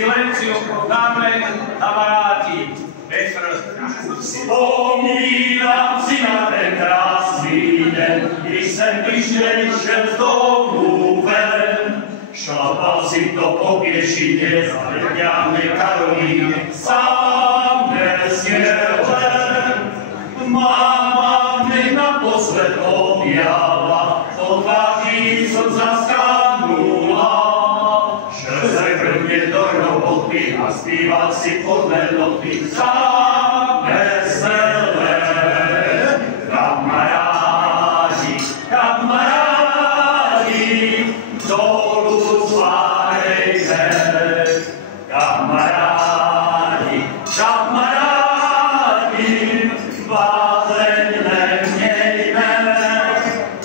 Silenzio, dame, kamarádi. Petr. Vzpomínám si na ten krásný den, když jsem vyšel z domu ven. Šlapal si to po pěšině za hrdňámi Karolíny, sám nesměl ven. Máma mě naposled objala, po tváří jsem zaskanula. Šel se prvně do roboty a zpíval si podle noty, sám nesměl ven. Kamarádi, kamarádi, dolů zvárejte. Kamarádi, kamarádi, bázeň nemějme.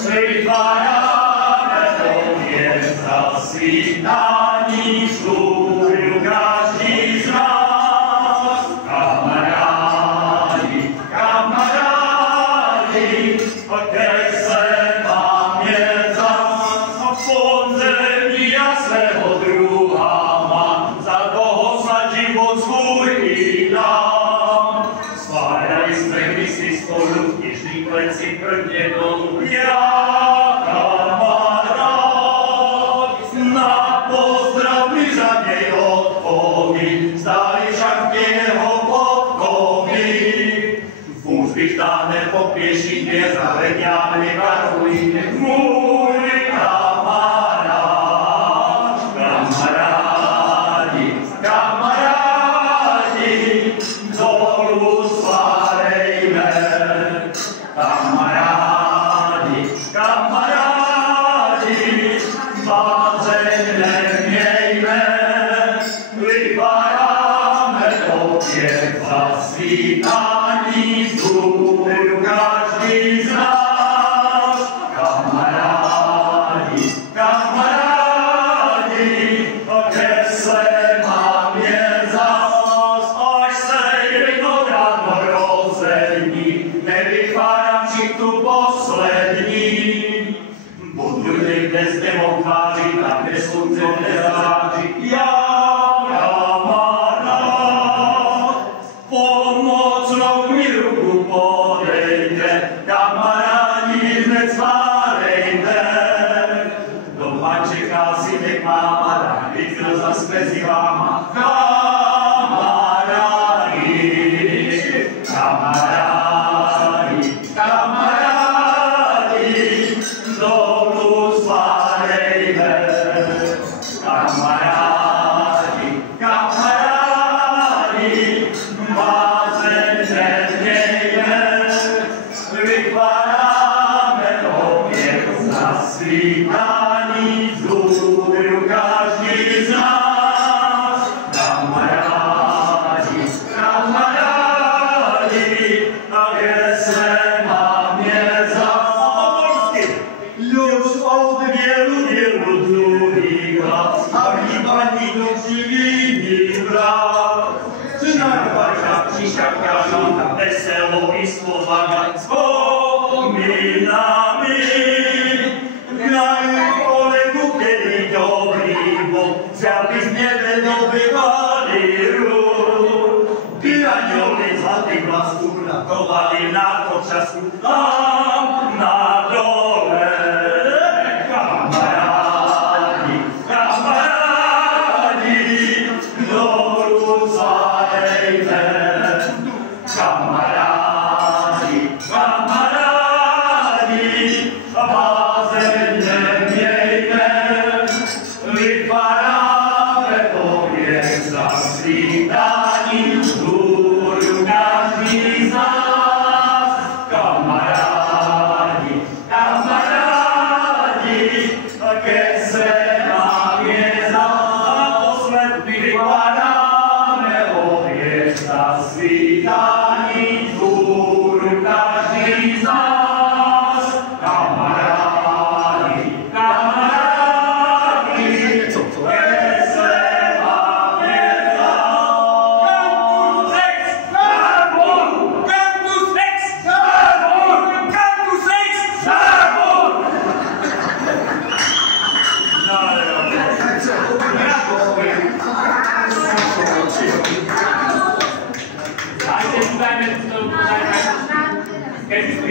Vytváráme pověst za svítání stůl každý z nás. Kamarádi, kamarádi, kde se mám je zas, podzemí a svého druha mám, za toho snad život svůj i dám. Skládali jsme kdysi spolu, jižný kleci prvně dolů. Já, kamarád, na pozdrav mi za něj odpoví, stáli však jeho podkovy. Vůz bych táhne po pěšině za hrdňámi Karolíny. Můj kamarád, kamarádi, kamarádi, dolů svárejme. Kamarádi, kamarádi, bázeň nemějme. Vytváráme opět za svítání vzhůru každý z nás. Kamarádi, kamarádi, kde se mám je zas, až se jedno ráno rození, nevytváram tu poslední. Budu někde s demou tváří, tam kde slunce nezáří. Já, kamarád, pomocnou mi ruku podejte, kamarádi, hned svárejte. Doma čeká synek máma, rád bych byl zas mezi váma. Kamarádi, kamarádi, kamarádi, dolů svárejme. Kamarádi, kamarádi, bázeň nemějme. Vytváráme opět za svítání vzhůru každý z nás. Kamarádi, kamarádi, a kde se mám je zas. Już od wielu długich lat, a pani do przywini brat. Czy najbardziej przysiakana, wesoło i słowa wspominamy. Graju kolegów, kiedy dobry, bo zjawy z niebie dobywali ród. I anioły złotych blasków ratowali na potrzasku tam na dole. Kamarádi, kamarádi, dolů svárejme. Kamarádi, kamarádi, bázeň nemějme. Vytváráme pověst za svítání vzhůru každý z nás. Kamarádi, kamarádi, ke se mám je naposled. Vytváráme pověst za svítání vzhůru každý z nás. Kamarádi, kamarádi, ke se mám je Cantus ex verbum, Cantus ex verbum. No, keď